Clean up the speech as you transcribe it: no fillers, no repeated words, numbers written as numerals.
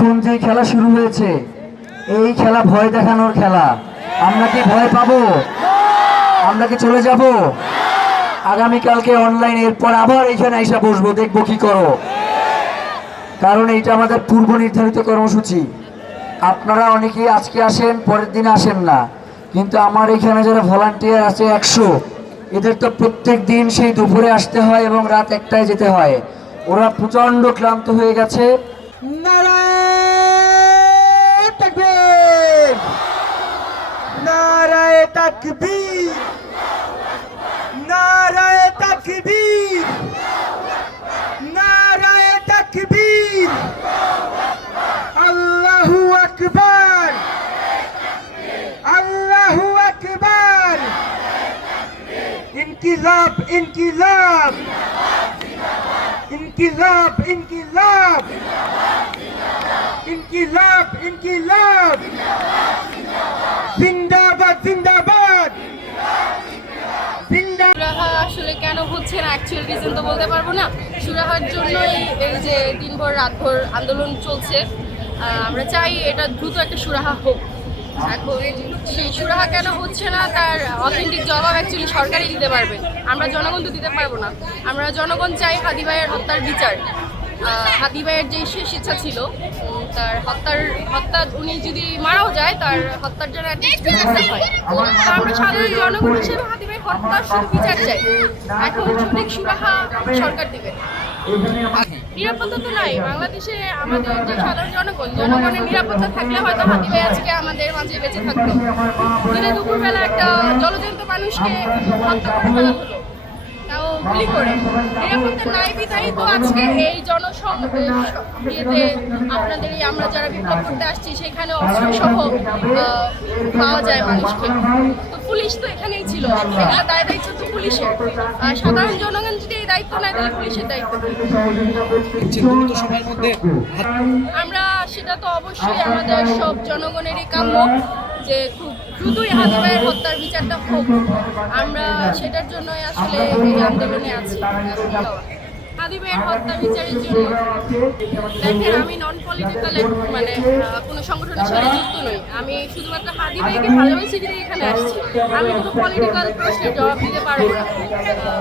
এখন যে খেলা শুরু হয়েছে এই খেলা ভয় দেখানোর খেলা। আমরা কি ভয় পাবো? আমরা কি চলে যাব? আগামীকালকে অনলাইন, এরপর আবার এখানে এসে বসবো, দেখবো কি করো। কারণ এইটা আমাদের পূর্ব নির্ধারিত কর্মসূচি। আপনারা অনেকেই আজকে আসেন, পরের দিন আসেন না, কিন্তু আমার এখানে যারা ভলান্টিয়ার আছে 100, এদের তো প্রত্যেক দিন সেই দুপুরে আসতে হয় এবং রাত 1টায় যেতে হয়। ওরা প্রচন্ড ক্লান্ত হয়ে গেছে। নারায়ে তাকবীর, নারায়ে তাকবীর, নারায়ে তাকবীর, নারায়ে তাকবীর, আল্লাহু আকবার, আল্লাহু আকবার। ইনকিলাব, ইনকিলাব, ইনকিলাব, ইনকিলাব, ইনকিলাব, ইনকিলাব, জিন্দাবাদ, জিন্দাবাদ, জিন্দাবাদ। সুরাহা আসলে কেন হচ্ছে না অ্যাকচুয়াল রিজন তো বলতে পারবো না। সুরাহার জন্যই এই যে দিনভর রাতভর আন্দোলন চলছে। আমরা চাই এটা দ্রুত একটা সুরাহা হোক। এখন সেই সুরাহা কেন হচ্ছে না তার অথেন্টিক জবাব অ্যাকচুয়ালি সরকারই দিতে পারবে, আমরা জনগণ তো দিতে পারবো না। আমরা জনগণ চাই হাদি ভাইয়ের হত্যার বিচার। হাদি ভাইয়ের যে শেষ ইচ্ছা ছিল তার হত্যা উনি যদি মারাও যায় তার হত্যার জন্য বিচার হয়। তো আমরা সাধারণ জনগণ হিসেবে হাদি ভাইয়ের হত্যার বিচার চাই। এখন সঠিক সুরাহা সরকার দিবে। নিরাপত্তা তো নাই বাংলাদেশে। আমাদের যে সাধারণ জনগণের নিরাপত্তা থাকলে হয়তো হাদি ভাই আজকে আমাদের মাঝে বেঁচে থাকতো। দিনে দুপুরবেলা একটা জলজন্ত মানুষকে হত্যা করে ফেলা হলো, তাও গুলি করে। নিরাপত্তা নাই বিধায় তো আজকে এই ইয়েতে আপনাদের এই আমরা যারা বিপ্লব করতে আসছি সেখানে অস্ত্রসহ পাওয়া যায় মানুষকে। তো পুলিশ তো এখানেই ছিল, এগুলো দায়িত্ব তো পুলিশের। আর সাধারণ জনগণ যদি এই দায়িত্ব নেয় তাহলে পুলিশের দায়িত্ব। আমরা সেটা তো অবশ্যই আমাদের সব জনগণেরই কাম্য যে খুব দ্রুতই হাদি ভাইয়ের হত্যার বিচারটা হোক। আমরা সেটার জন্যই আসলে এই আন্দোলনে আছি। হাদি ভাইয়ের হত্যা বিচারের জন্য দেখেন, আমি নন পলিটিক্যাল মানে কোনো সংগঠনের সাথে যুক্ত নই। আমি শুধুমাত্র হাদি ভাইকে ভালোবেসে এখানে আসছি। আমি কোনো পলিটিক্যাল প্রশ্নের জবাব দিতে পারবো না।